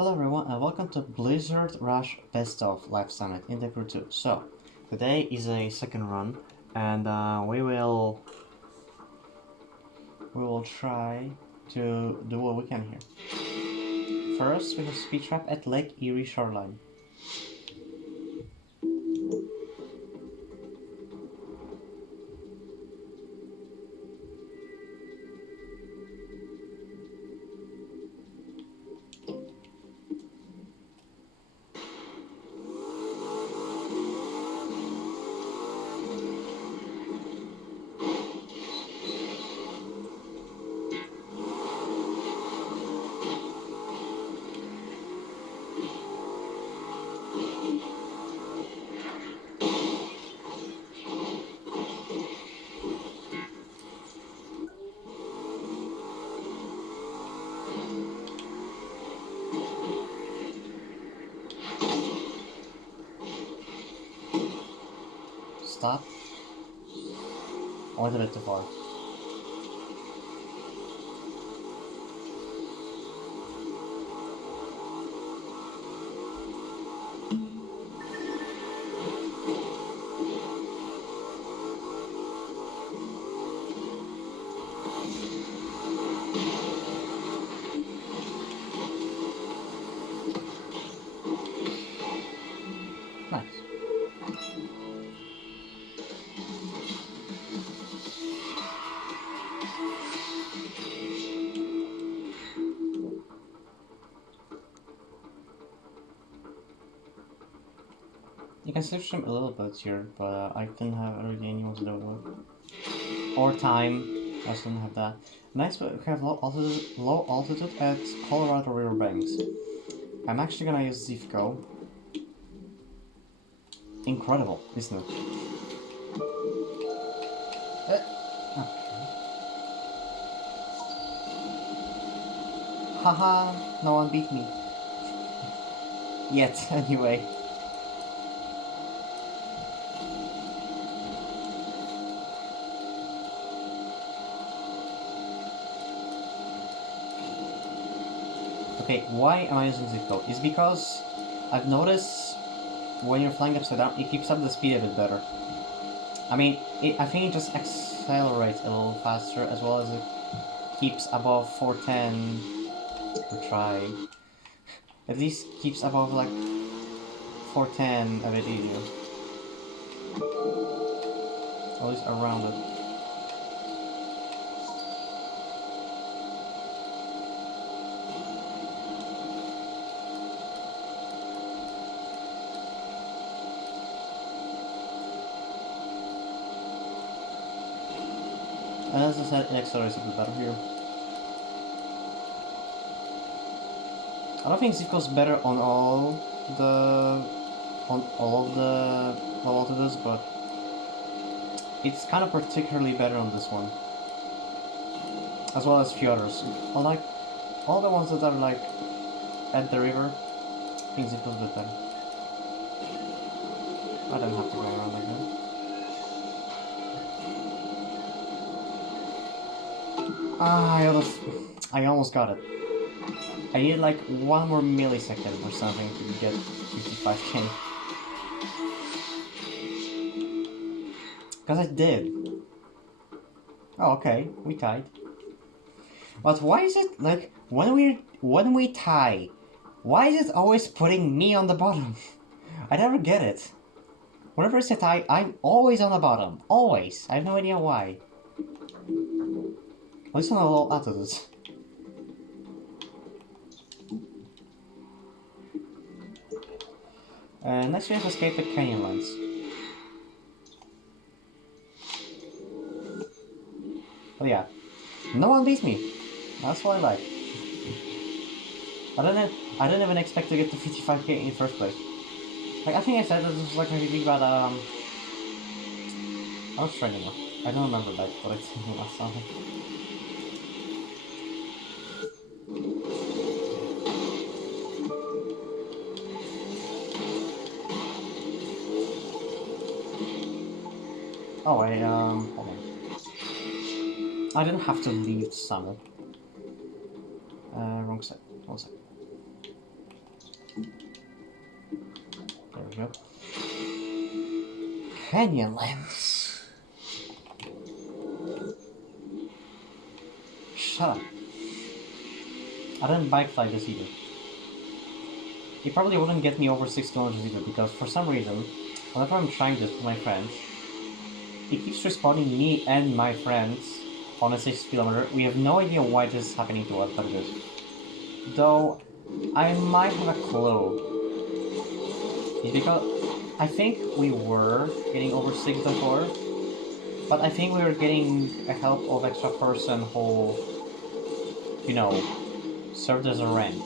Hello everyone and welcome to Blizzard Rush Best of Live Summit in the Crew 2. So, today is a second run and we will try to do what we can here. First, we have Speed Trap at Lake Erie Shoreline. Stop. A little bit too far. Nice. You can switch them a little bit here, but I didn't have really anyone to do it with. Or time. I also didn't have that. Nice, but we have low altitude at Colorado River banks. I'm actually gonna use Zivko. Incredible, isn't it? Okay. Haha, no one beat me. Yet, anyway. Okay, why am I using Zipco? It's because I've noticed when you're flying upside down, it keeps up the speed a bit better. I mean, I think it just accelerates a little faster as well as it keeps above 410. We're trying. At least keeps above like 410 a bit easier. At least around it. And as I said, it accelerates a bit better here. I don't think Zipco's better on all of the low altitudes, but it's kind of particularly better on this one, as well as few others. Unlike all the ones that are like at the river, I think Zipco's a bit better. I don't have to go around again. I almost got it. I need like one more millisecond or something to get 55k. Because I did. Oh, okay, we tied. But why is it like when we tie, why is it always putting me on the bottom? I never get it. Whenever it's a tie, I'm always on the bottom. Always. I have no idea why. At least on a low altitude. Next we have escape at Canyonlands. Oh yeah, no one beats me. That's what I like. I didn't even expect to get to 55k in the first place. Like I think I said that this was like a review about I was training now. I don't remember like what I said last time. Oh, hold on. I didn't have to leave the summit. Wrong side. One sec. we go. Canyonlands. Shut up. I didn't bike fly this either. It probably wouldn't get me over 6 kilometers either, because for some reason, whenever I'm trying this with my friends, it keeps respawning me and my friends on a 6 kilometer. We have no idea why this is happening to us, but it is. Though, I might have a clue. It's because I think we were getting over 6 before, but I think we were getting a help of extra person who, you know, served as a rank.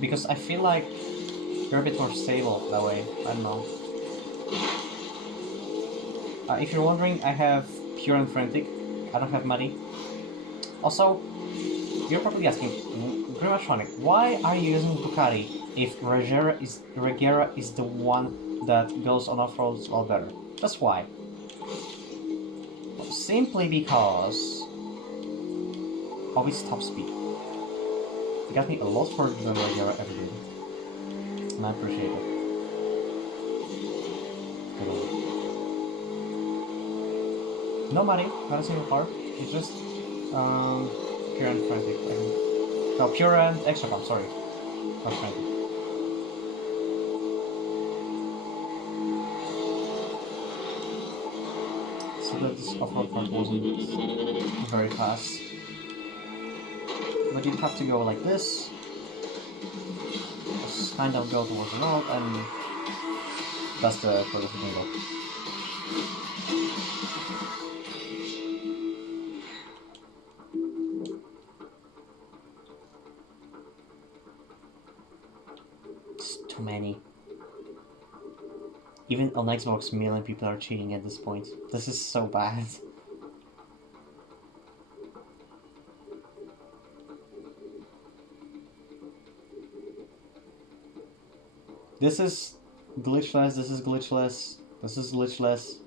Because I feel like you're a bit more stable that way. I don't know. If you're wondering, I have Pure and Frantic. I don't have Muddy. Also, you're probably asking, Grimatronic, why are you using Ducati if Regera is the one that goes on off-roads all better? That's why. Simply because of its top speed. It got me a lot further than Regera ever did. And I appreciate it. No money, not a single car. It's just Pure and Frantic. No, Pure and Extra Pump, sorry. Not Frantic. So that this off-road part wasn't very fast. But you'd have to go like this. Just kind of go towards the road, and that's the furthest we can go. It's too many. Even on Xbox, a million people are cheating at this point. This is so bad. This is glitchless, this is glitchless, this is glitchless.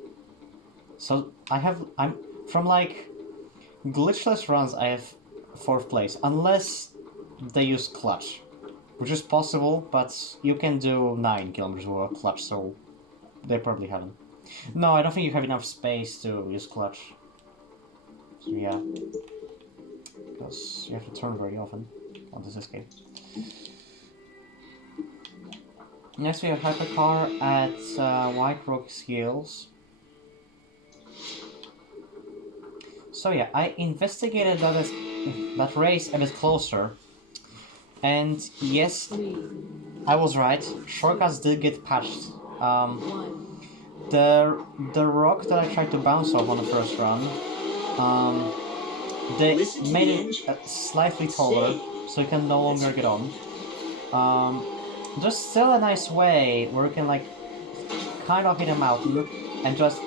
So I'm from like glitchless runs, I have 4th place, unless they use clutch, which is possible, but you can do 9 kilometers with a clutch, so they probably haven't. No, I don't think you have enough space to use clutch. So yeah, because you have to turn very often on this escape. Next we have Hypercar at White Rock Hills. So yeah, I investigated that race a bit closer, and yes, I was right. Shortcuts did get patched. The rock that I tried to bounce off on the first run, they made it slightly taller, so you can no longer get on. There's still a nice way where you can like kind of hit a mountain and just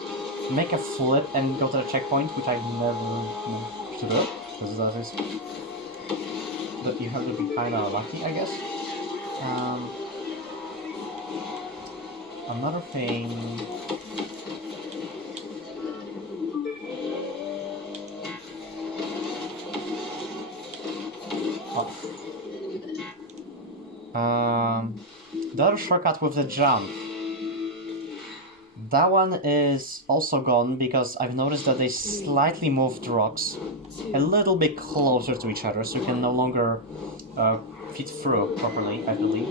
make a flip and go to the checkpoint, which I never should do, because that is. But you have to be kind of lucky, I guess. Another thing. The other shortcut with the jump. That one is also gone because I've noticed that they slightly moved rocks a little bit closer to each other, so you can no longer fit through properly, I believe.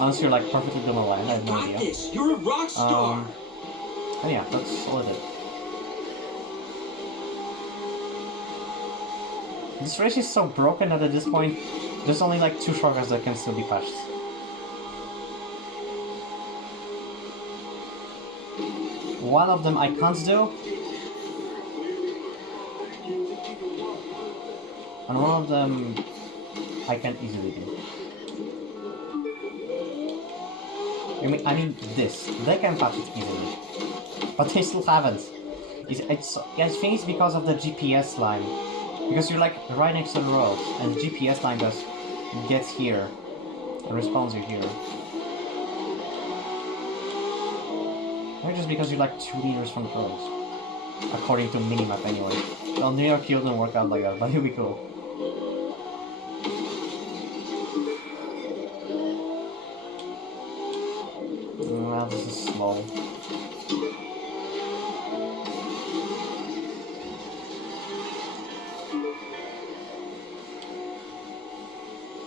Unless you're like perfectly gonna land, I have no idea. You're a rock star. And yeah, that's all I did. This race is so broken that at this point, there's only like 2 shortcuts that can still be patched. One of them I can't do, and one of them I can easily do. I mean this. They can patch it easily, but they still haven't. I think it's because of the GPS line. Because you're like right next to the road, and the GPS line just gets here and respawns you here. Maybe just because you're like 2 meters from the road. According to minimap anyway. So New York Hill didn't work out like that, but it'll be cool. Well, this is slow.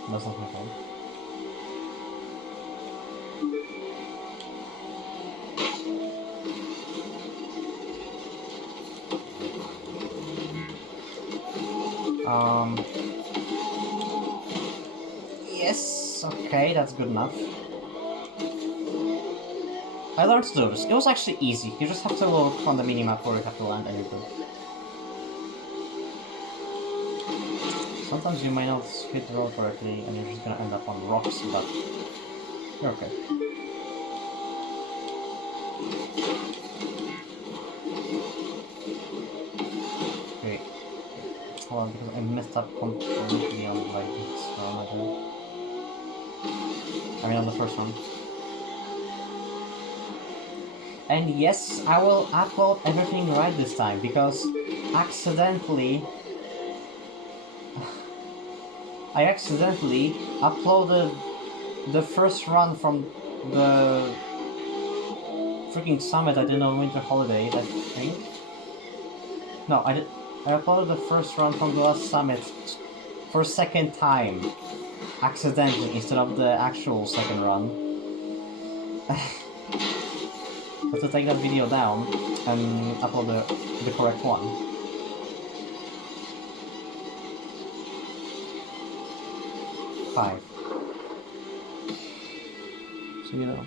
That's not my fault. Yes, okay, that's good enough. I learned to do this. It was actually easy. You just have to look on the minimap where you have to land and you're good. Sometimes you might not hit the road correctly and you're just gonna end up on rocks, but you're okay. Okay. Hold on, because I messed up completely on like this round, I mean on the first one. And yes, I will upload everything right this time, because I accidentally uploaded the first run from the freaking summit I did on Winter Holidays, I think. No, I uploaded the first run from the last summit for a second time, accidentally, instead of the actual second run. So to take that video down and upload the correct one. Five. So you know.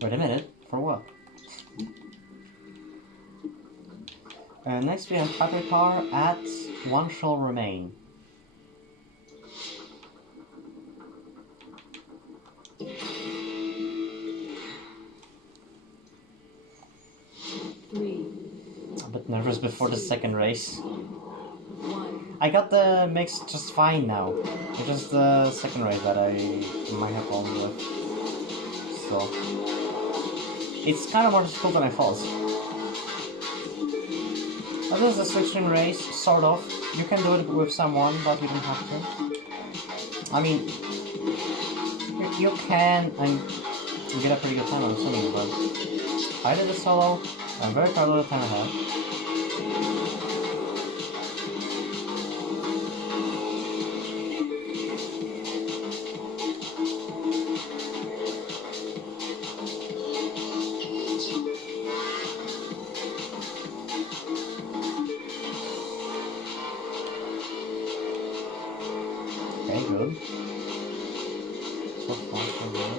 Wait a minute, for what? Next we have Patricar at One Shall Remain. A bit nervous before the second race. I got the mix just fine now. It's just the second race that I might have problems with. So it's kind of more difficult than I thought. That is a switching race, sort of. You can do it with someone, but you don't have to. I mean, you can, and you get a pretty good time, I'm assuming, but I did it solo. I'm very proud of the time I had. Okay, good. So far, so good.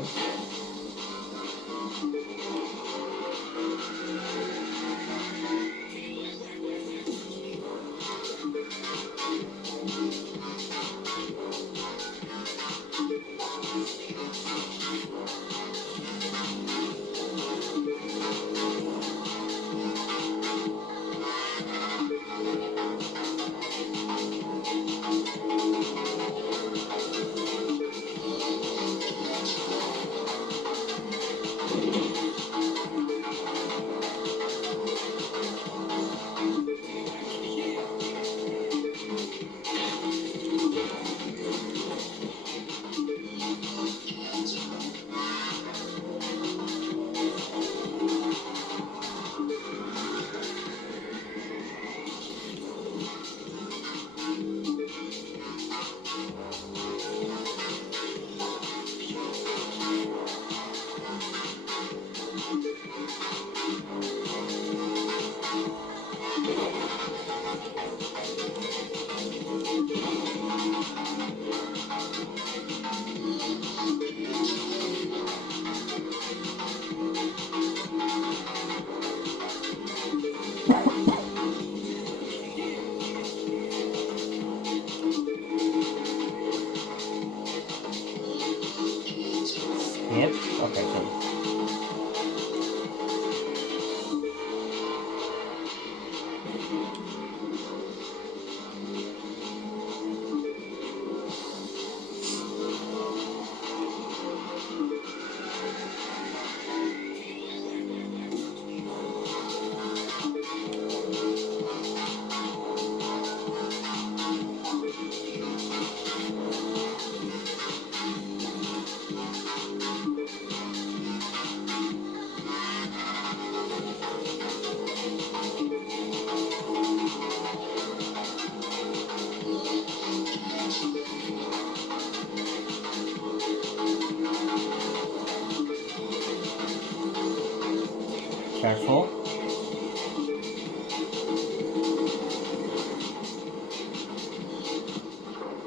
Careful.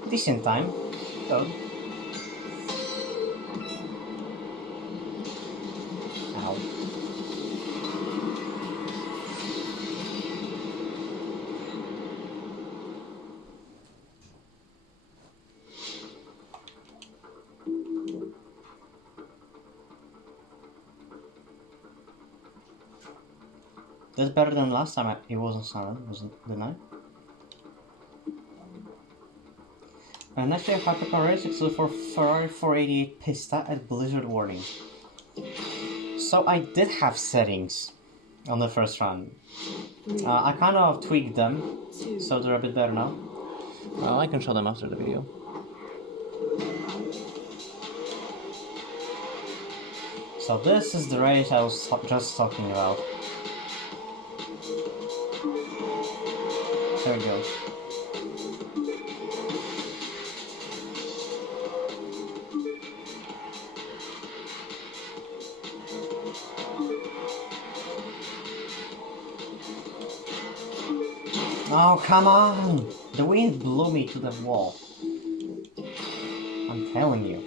Decent time. Good. Ow. That's better than last time it wasn't silent, wasn't it? And next we have Hypercar Race for Ferrari 488 Pista at Blizzard Warning. So I did have settings on the first run. I kind of tweaked them, so they're a bit better now. Well, I can show them after the video. So this is the race I was just talking about. There it goes. Oh, come on! The wind blew me to the wall. I'm telling you.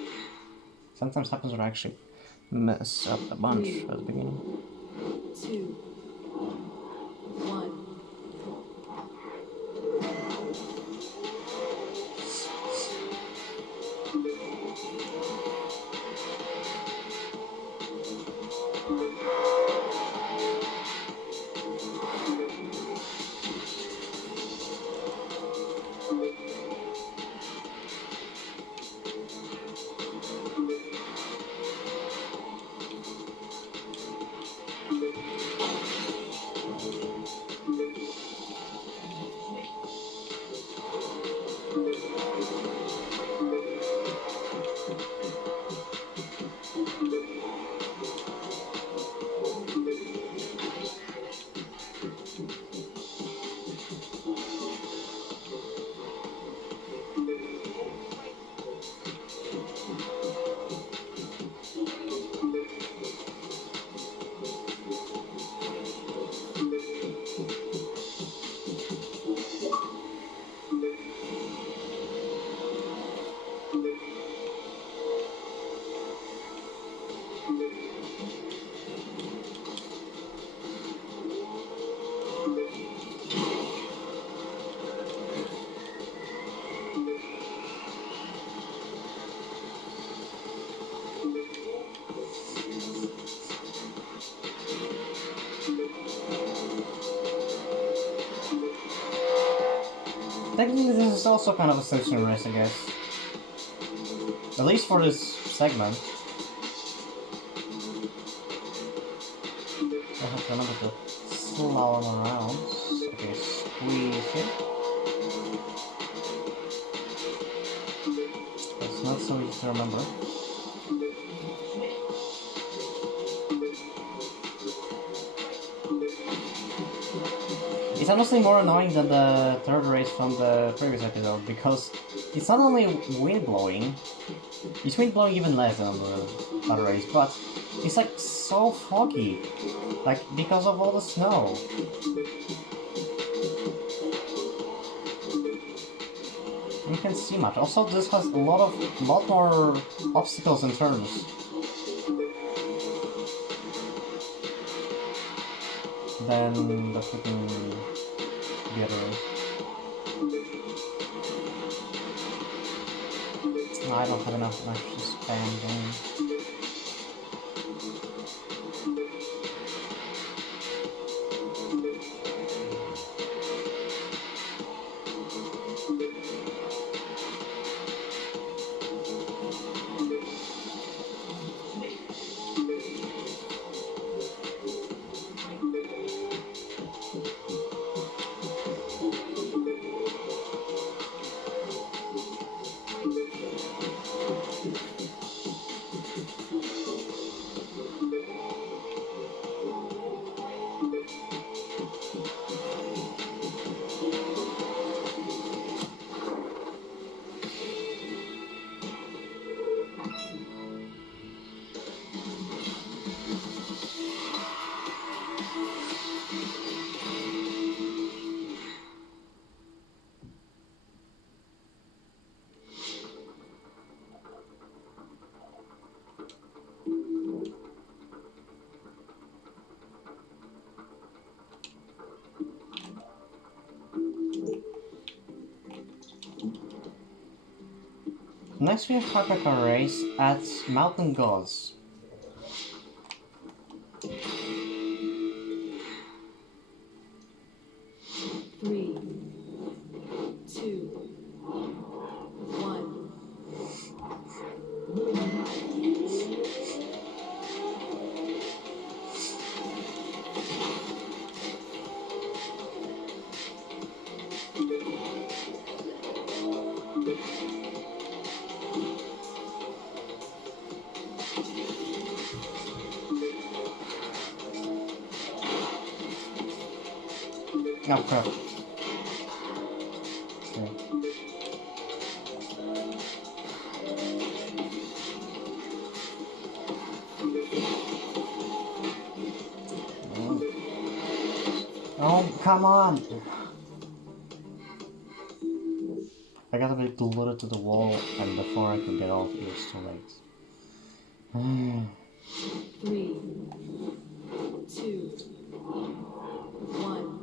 Sometimes happens when I actually mess up a bunch at the beginning. 2, 1. Technically, this is also kind of a station race, I guess. At least for this segment. I have to remember to slalom around. Okay, squeeze it. It's not so easy to remember. It's honestly more annoying than the third race from the previous episode because it's not only wind blowing, it's wind blowing even less than the other race, but it's like so foggy, like because of all the snow. You can't see much. Also, this has a lot more obstacles and turns than the freaking the other race. I don't have enough to actually spam game. Next we have Hypercar Race at Mountain Gods. Three, two, one. Oh crap. Okay. Oh, come on! I got a bit glued to the wall, and before I could get off, it was too late. 3, 2, 1.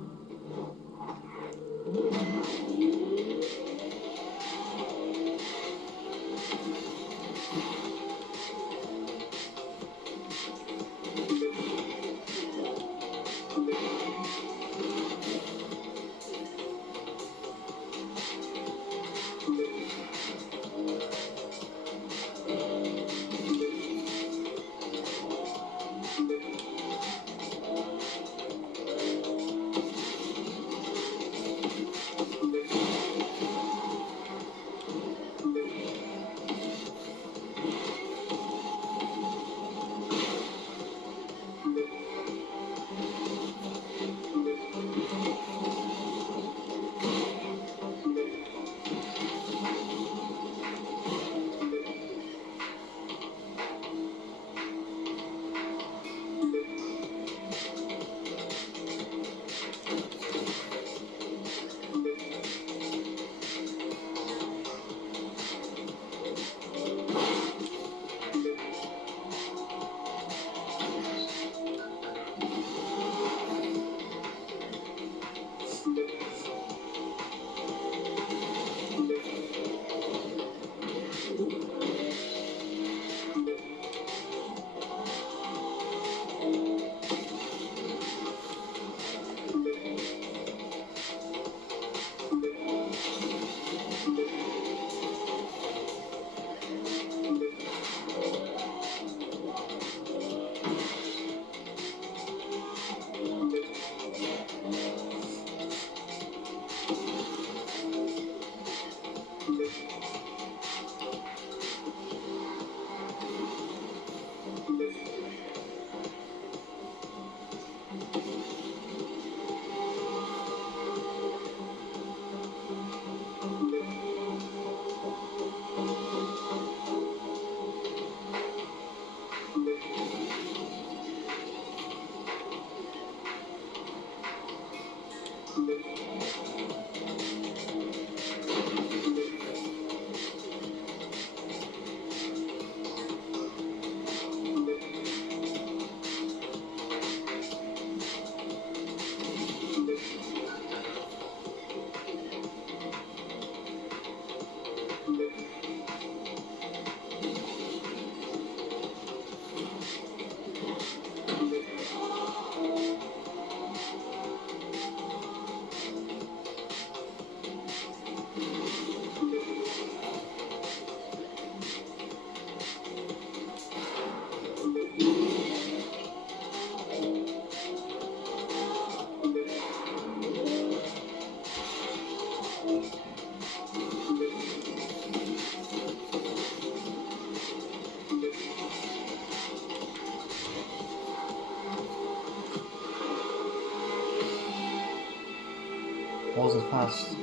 Wasn't fast.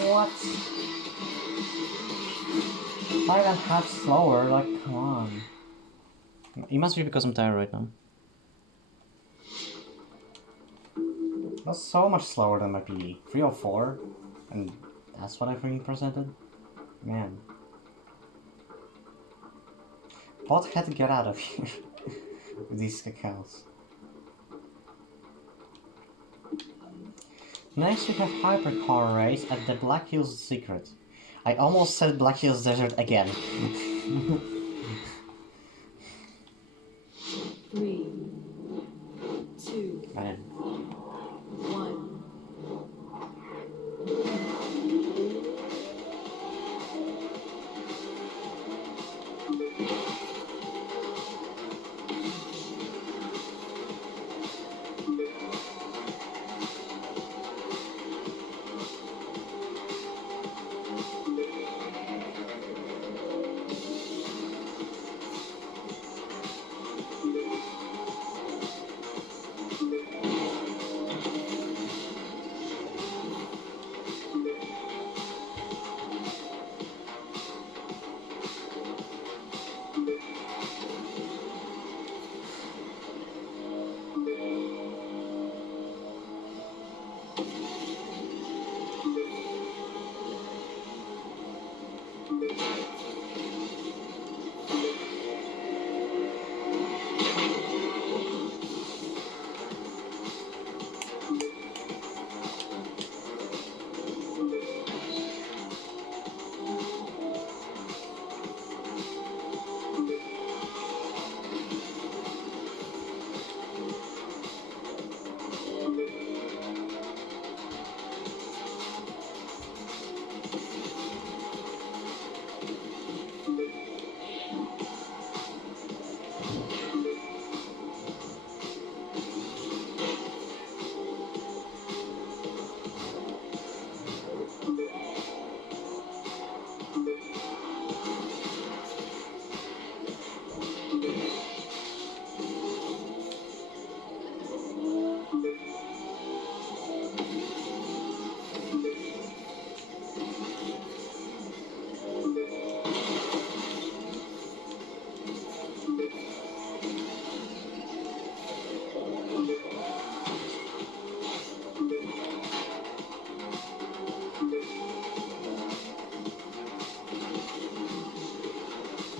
What? 5.5 slower? Like, come on. It must be because I'm tired right now. That's so much slower than my PB. 304? And that's what I've been presented? Man. Bot had to get out of here with these accounts. Next we have Hypercar Race at the Black Hills Secret. I almost said Black Hills Desert again. 3, 2, Man. 1.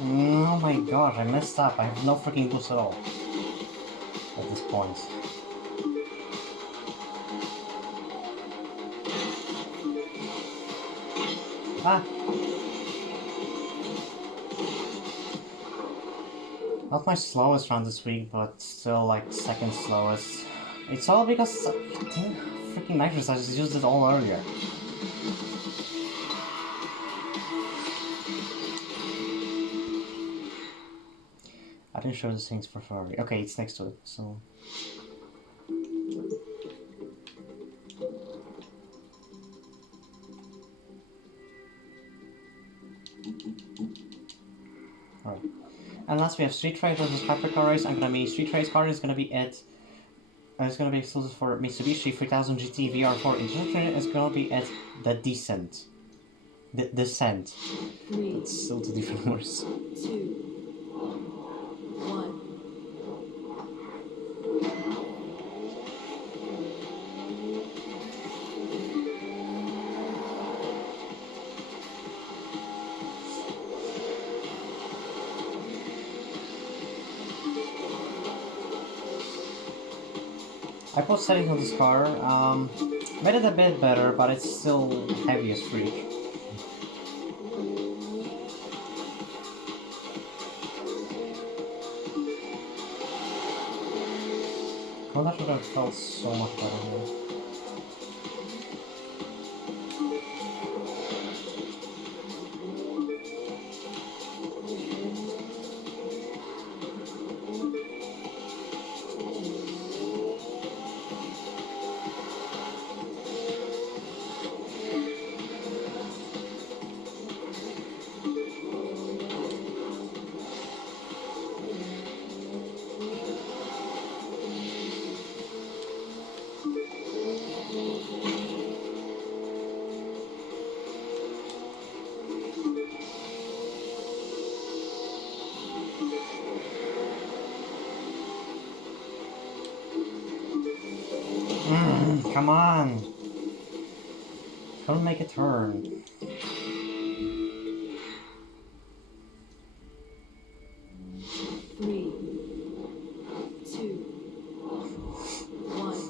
Oh my gosh, I messed up. I have no freaking boost at all. At this point. Ah! Not my slowest run this week, but still like second slowest. It's all because damn, freaking nitrous, I just used it all earlier. I didn't show the things for Ferrari. Okay, it's next to it, so... Alright. And last we have Street Race versus Hypercar Race. I'm gonna be Street Race car is gonna be at... it's gonna be exclusive for Mitsubishi 3000 GT VR4. Instruction is gonna be at the Descent. The Descent. 3, It's still two different words. 2, 1. I put settings on this car, made it a bit better, but it's still heavy as freak. Contact should have felt so much better here. Come on! Don't make a turn. Three, two, one.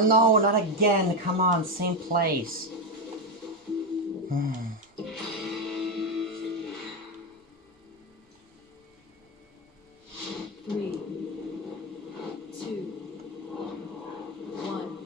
Oh no, not again! Come on, same place. Three, two, one.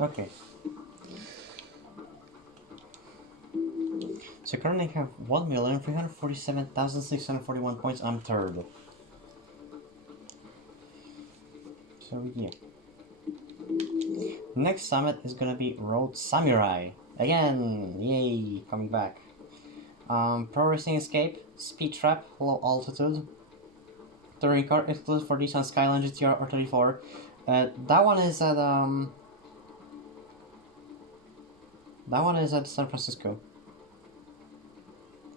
Okay. So currently I have 1,347,641 points. I'm third. So yeah. Next summit is gonna be Road Samurai. Again! Yay! Coming back. Pro Racing Escape, Speed Trap, Low Altitude. Touring car exclusive for Nissan Skyline GTR or 34. That one is at San Francisco.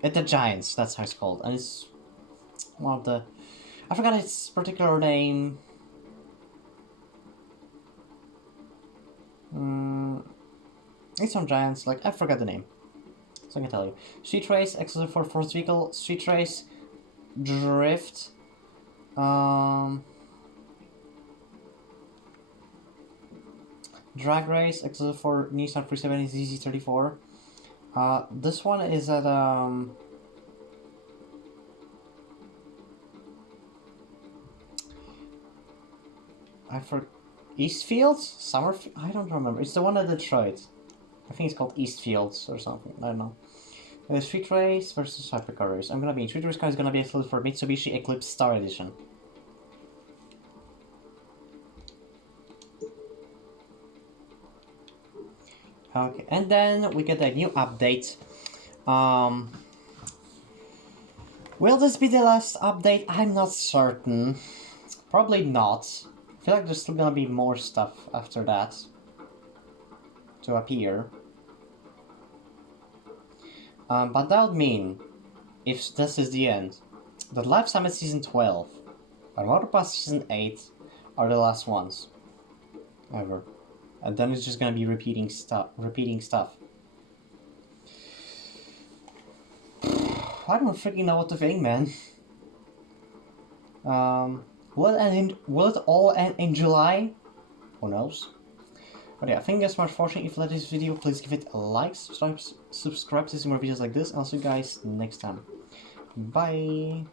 The Giants, that's how it's called. And it's one of the... I forgot its particular name. It's on Giants, like, I forgot the name. So I can tell you. Street Race, exclusive for Force Vehicle. Street Race, Drift. Drag Race, exclusive for Nissan 370 ZZ34. This one is at, Eastfields? Summerfield? I don't remember. It's the one at Detroit. I think it's called Eastfields or something. I don't know. Street Race versus Hypercar Race. I'm gonna be... Street Race car is gonna be exclusive for Mitsubishi Eclipse Star Edition. Okay, and then we get a new update. Will this be the last update? I'm not certain. Probably not. I feel like there's still gonna be more stuff after that to appear. But that would mean, if this is the end, that Live Summit Season 12 and Motorpass Season 8 are the last ones ever. And then it's just gonna be repeating stuff. I don't freaking know what to think, man. Will it all end in July? Who knows? But yeah, thank you guys so much for watching. If you like this video, please give it a like, subscribe to see more videos like this, and I'll see you guys next time. Bye!